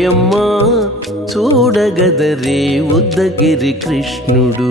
జయమ్మ చూడగదరే ఉద్దగిరి కృష్ణుడు